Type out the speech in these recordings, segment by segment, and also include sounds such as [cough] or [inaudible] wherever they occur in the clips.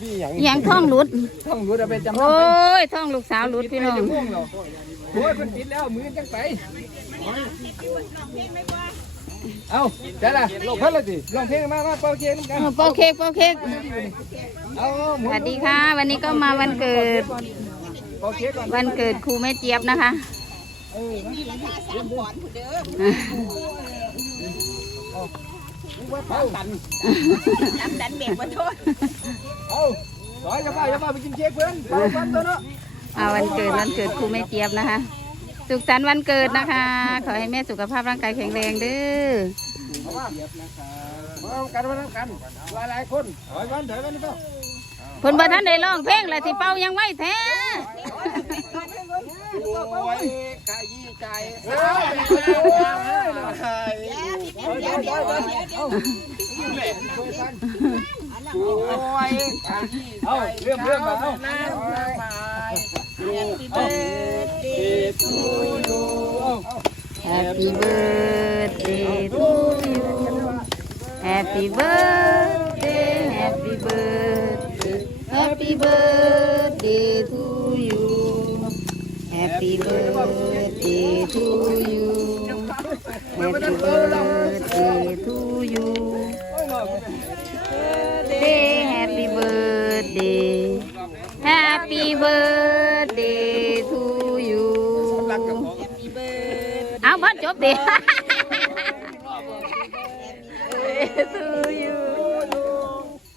พี่อย่างอิหยังท่องหลุดต้องรู้เอาไปจำโอ้ยท่องลูกสาวหลุดพี่น้อง ม่วงเหรอโอ้ยมันปิดแล้วมือจังไปเอาได้ละลงพัดเลยสิลองเพลงมามาเป่าเค้กกันเออเป่าเค้กเป่าเค้กเอาหสมุนวัสดีค่ะ วันนี้ก็มาวันเกิด เป่าเค้กก่อนวันเกิดครูแม่เจี๊ยบนะคะเออ ว่าเป่าตันน้ำดันเบรกมาโทษเอาต่อยอย่าเป่าอย่าเป่าไปกินเค้กเพื่อนเป่าฟันตัวเนาะอ่าวันเกิดวันเกิดครูแม่เจี๊ยบนะคะ สุขสันต์วันเกิดนะคะ ขอให้แม่สุขภาพร่างกายแข็งแรงเด้อเอากันมาทำกันหลายหลายคนถอยวันถอยวันนี่เป่า เพิ่นบ่ทันได้ร้องเพลงเลยสิเป่ายังไหวแท้โอ้ยขยี้ใจเอ้ยโอ้ยเดี๋ยวเดี๋ยวเดี๋ยวเดี๋ยวเดี๋ยวโอ้ยเอาเรื่องเรื่องมาเอาน้ำมาเอา Happy birthday to you Happy birthday Happy birthday Happy birthday to you. Happy birthday to you. Happy birthday to you. Birthday, happy birthday. Happy birthday to you. Áo bớt chốt đi. [laughs]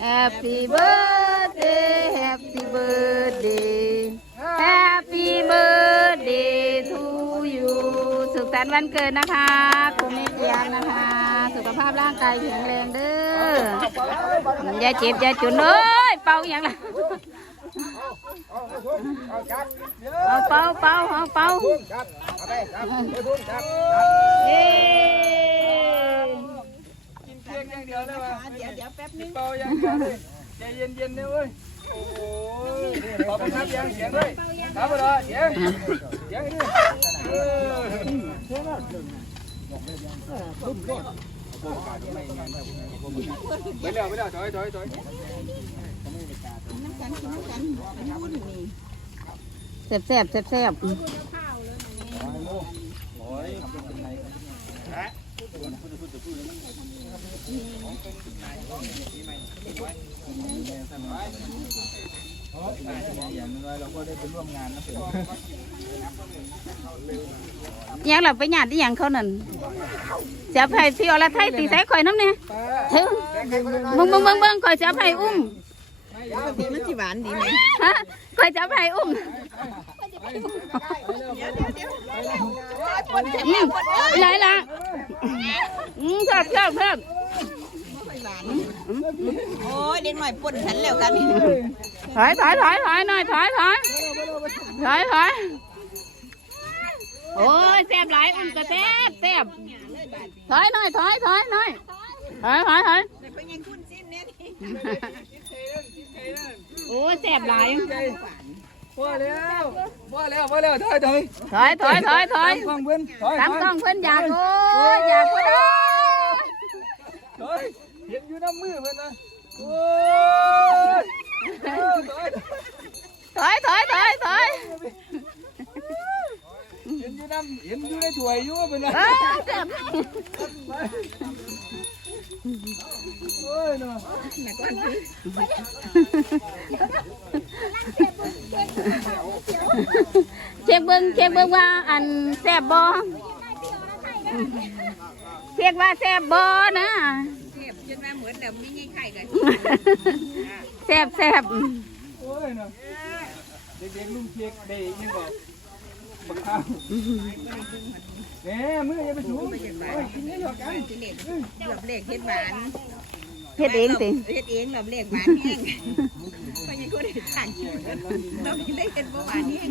Happy birthday. Happy birthday Happy birthday to you สุขสันต์วันเกิดนะคะคุณแม่เจียมนะคะ สุขภาพร่างกายแข็งแรงเด้อย่าเจ็บอย่าจุนเอ้ยเป่าอย่างละเอาเป่าเป่าเอาเป่าเย้กินเค้กอย่างเดียวได้ป่ะเดี๋ยวเดี๋ยวแป๊บนึง เป่าอย่างเดียวเลยใจเย็นเย็นๆนะเว้ย โอ้โหขอบคุณครับยังเสียงด้วยครับพ่อเสียงเสียงนี่เออไปแล้วไปแล้วถอยถอยถอยน้ำกันกินน้ำกันอันนี้อุ่นนี่แซ่บแซ่บแซ่บแซ่บอ ย่างน้อยเราก็ได้ไปร่วมงานนะเพื่อนยังเราไปหยาดที่ยังเขานั่นจะให้พี่อรไทยตีใส่ข่อยน้ำเนี่ยถึงมึงมึงมึงมึงข่อยจะให้อุ้มดีมันสิหวานดีไหมฮะข่อยจะให้อุ้ม เดี๋ยวเดี๋ยวเดี๋ยวอืมไรล่ะอืมเพิ่มเพิ่มเพิ่มโอ้ยเด็กหน่อยป่นฉันแล้วกันถอยถอยถอยถอยหน่อยถอยถอยถอยถอยโอ้ยแซ่บหลายอุ้มก็แซ่บแซ่บถอยหน่อยถอยถอยหน่อยถอยถอยถอยไปยังคุณซิมเนี่ยนี่โอ้ยแซ่บหลาย พอแล้วพอแล้วพอแล้วถอยถอยถอยถอยถอยถอยฟังเพื่อนถอยตามต้องเพิ่นอยากโอ้ยอยากก็ได้ถอยเห็นอยู่น้ำมือเพื่อนนะโอ้ยถอยถอยถอยถอยถอย เห็นอยู่น้ำเห็นอยู่ในถ้วยอยู่เพื่อนนะเอ้ยแซ่บโอ้ยเนาะเช็คเบิ้งเช็คเบิ้งว่าอันแซ่บบ่เช็คว่าแซ่บบ่นะเทียบจนมาเหมือนเดิมไม่ยิ่งไข่กันแซ่บแซ่บโอ้ยเนาะเด็กๆลุงเค้กเด็กยังบอก บักข้าวแหมมืออย่าไปสูงโอ้ยกินนี่หรอกกันเล็กหลบเล็กเฮ็ดหวานเฮ็ดเองสิเฮ็ดเองหลบเล็กหวานแห้งก็ยังก็ได้สั่งเราไม่ได้เฮ็ดบ่หวานแห้ง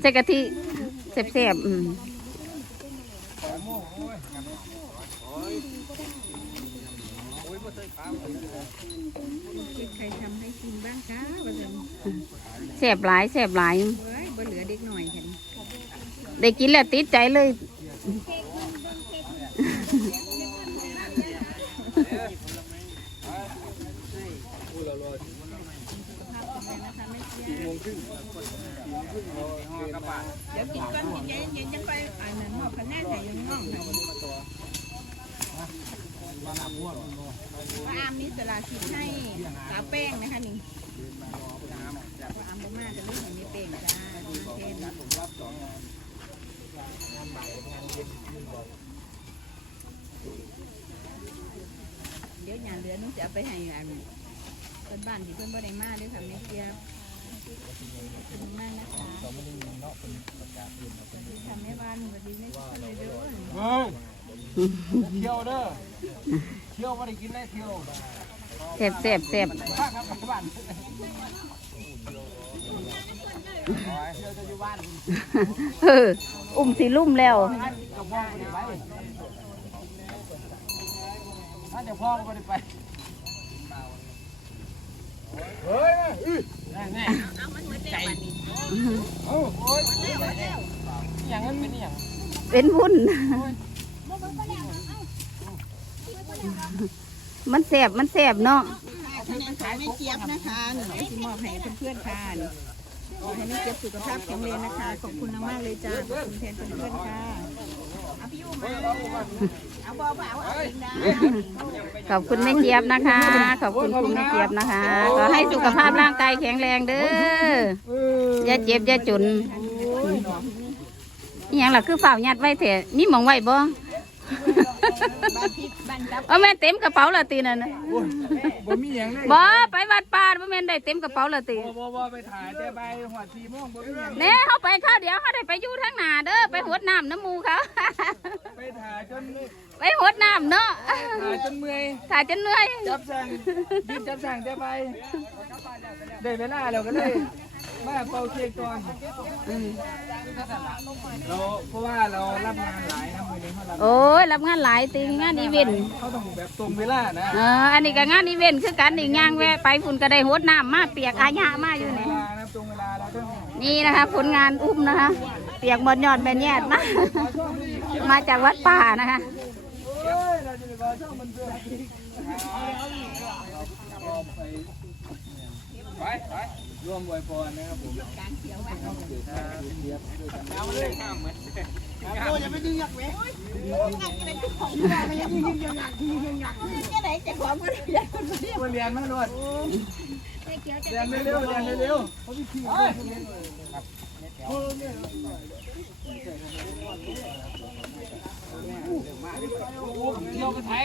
ใส่กะทิแซ่บแซ่บอืมใครทำให้กินบ้างคะว่าซั่นแบหลายแซ่บหลาย ได้กินแล้วติดใจเลยเนะคะไม่เสียสี่โมงครึ่งเราห่อกระบะเดี๋ยวกินก่อนกินเย็นเย็นยังไปอ่านหนังหมอบคะแนนให้ยังง่องให้ว่าอามนี้สลาคิดให้สาวแป้งนะคะนี่ว่าอามบ่มากจะรู้เห็นมีแป้งจ้าเทน เดี๋ยวงานเหลือหนุจะเอาไปให้อันเพื่อนบ้านที่เพื่อนบ่ได้มาด้วยค่ะแม่เจียบขอบคุณมากนะคะสวัสดีค่ะแม่บ้านสวัสดีแม่ทุกคนเลยเด้อเฮ้ยเที่ยวเด้อเที่ยวไม่ได้กินได้เที่ยวเสียบเสียบเสียบข้างครับบ้าน เอออุ้มสีลุ่มแล้วถ้าจะพ่อก็ไม่ได้ไปเฮ้ยเอามันเหมือนเดิมบัดนี้โอ้ยอย่างนั้นเป็นอย่างเป็นวุ่นมันแสบมันแสบเนาะขายไม่เจี๊ยบนะคะหนูมอบให้เพื่อนๆค่ะ ขอให้ไม่เจี๊ยบสุขภาพแข็งแรงนะคะ ขอบคุณมากๆเลยจ้าขอบคุณแทนเพื่อนๆค่ะเอาพี่ยูมาเอาบอบ่เอาเอาเองนะขอบคุณแม่เจี๊ยบนะคะ ขอบคุณคุณแม่เจี๊ยบนะคะ ขอให้สุขภาพร่างกายแข็งแรงเด้ออย่าเจ็บอย่าจนอหย่างล่ะคือฝ่าวยัดไว้เถอะมีหมองไว้บ่ เอาแม่เต็มกระเป๋าละตีนั่นน่ะบ่มีอย่างเลยบ่ไปวัดป่าบ่แม่นได้เต็มกระเป๋าละตีบ่บ่บ่ไปถ่ายแต่ใบหัวทีม่วงบ่มีอย่างเน่เขาไปข้าวเดียวเขาได้ไปอยู่ทางหน้าเด้อไปหดน้ำน้ำหมูเขา ไปถ่ายจนไปหดน้ำเนาะถ่ายจนเมื่อยถ่ายจนเหนื่อย จับสั่งยืนจับสั่งแต่ใบได้เวลาแล้วก็เลย มาเป่าเค้กก่อนอืมเราเพราะว่าเรารับงานหลายนะมื้อนี้เขารับโอ้ยรับงานหลายตีงานอีเวนต์เขาต้องแบบตรงเวลานะเอออันนี้ก็งานอีเวนต์คือกันนี่ย่างแวะไปฝุ่นก็ได้หดน้ำมาเปียกอาญะมาอยู่เวนี่ลานะตรงเวลาเราต้องนี่นะคะผลงานอุ้มนะคะ เปียกหมดยอดแม่แยดมามาจากวัดป่านะคะเอ้ยเราจะไปบอกช่องมันเพื่อ ไปไปร่วมอวยพรนะครับผมการเขียวไว้ครับเขียวเอามาเลยห้ามเหมือนโอ้ยอย่าไปดึงอยากเว้ยแค่ไหนจะขอมือเดียวมาเรียนมาลวดเรียนเร็วเรียนเร็วเขาพี่ขี่เที่ยวไปไทย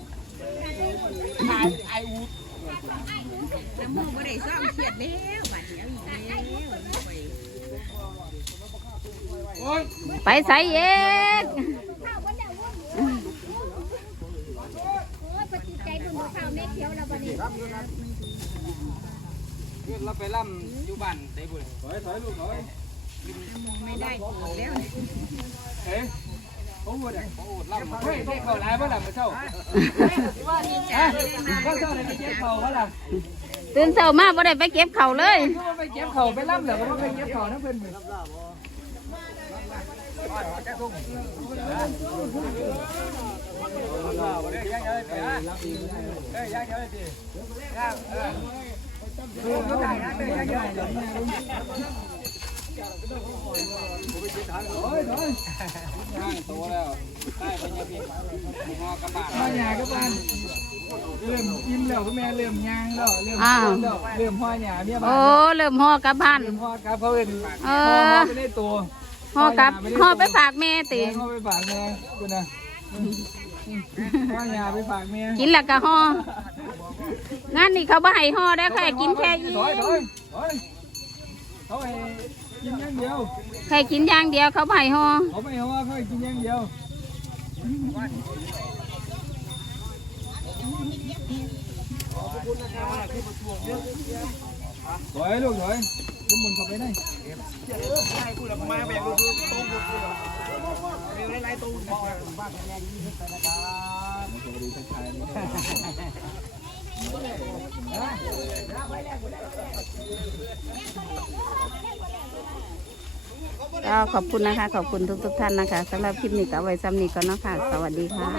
องถ่ายไออูดน้ำมูกบ่ได้ซ่อมเครียดแล้วบาดเดียวอีกแล้วไปใส่เอกเราไปล่ำอยู่บ้านเตะบุญถอยถอยลูกถอยไม่ได้แล้วเอะ ผมพูดล่ำเฮ้ยเด็กเขาหลายเมื่อไหร่มาเช่า ว่าดีใจ ฮะ เลยมา ก็เช่าในไปเก็บเขาเมื่อไหร่ ตื่นเช้ามาบ่ได้ไปเก็บเขาวเลย ก็ไปเก็บเขาไปล่ำเหรอก็ไปเก็บเขาทั้งเพื่อนมือ มาหยากับบ้านเริ่มกินแล้วคุณแม่เริ่มยางแล้วเริ่มเริ่มห่อหยาเมียบ้าโอ้นเริ่มห่อกลับบ้าน เริ่มห่อกับเขาเป็นเอห่ออไปในตัวห่อกลับห่อไปฝากแม่ติห่อไปฝากแม่คุณนะห่อหยาไปฝากแม่กินแล้วก็ห่องานนี้เขาบ่ให้ห่อได้อแค่กินแค่อีถอยถอยถอย เขาให้กินอย่างเดียวแค่กินอย่างเดียวเขาบ่ให้ห่อเขาไม่ห่อเขาให้กินอย่างเดียวโอ้ถอยลูกถอยน้ำมันเข้าไปได้สวัสดีทักทายนะ ก็ขอบคุณนะคะ ขอบคุณทุกๆท่านนะคะสำหรับคลิปนี้ก็ไว้ซ้ำนี้ก็นเนาะค่ะ สวัสดีค่ะ